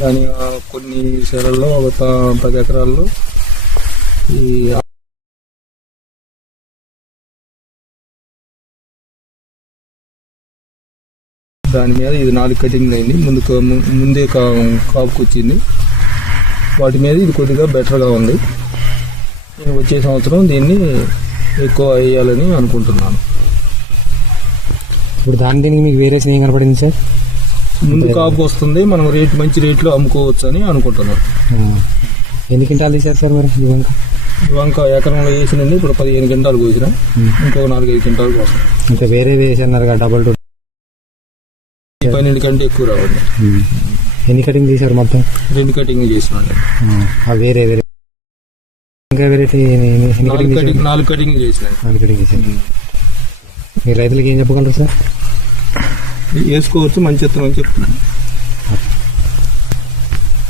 కానీ కొన్ని సెలల్లో ఒక 10 ఎకరాల్లో ఈ దాని మీద ఇది 4 కటింగ్ అయింది. ముందే కాపుకి వచ్చింది. వాటి మీద ఇది కొద్దిగా బెటర్గా ఉంది. నేను వచ్చే సంవత్సరం దీన్ని ఎక్కువ వేయాలని అనుకుంటున్నాను. ఇప్పుడు దీనికి మీకు వేరే స్నేహం కనపడింది సార్? ముందు కాపుకి వస్తుంది, మనం మంచి రేట్లో అమ్ముకోవచ్చు అని అనుకుంటున్నాం. ఎన్ని క్వింటాలు తీశారు సార్ మరి ఈ వంక? ఈ వంక ఎకరంలో వేసినండి ఇప్పుడు 15 క్వింటాలు కోసిన, ఇంకో 4-5 క్వింటాలు కోసం. ఇంకా వేరే వేసన్నారు కదా, డబల్ 12 కంటే ఎక్కువ రావండి. ఎన్ని కటింగ్ తీశారు మొత్తం? 2 కటింగ్ చేసినండి. వేరే వేరే ఇంకా వెరైటీ 4 కటింగ్ చేసినాయి. 4 కటింగ్ చేశారు. మీరు రైతులకు ఏం చెప్పగలరు సార్? వేసుకోవచ్చు, మంచి విత్తనం అని చెప్తున్నాను.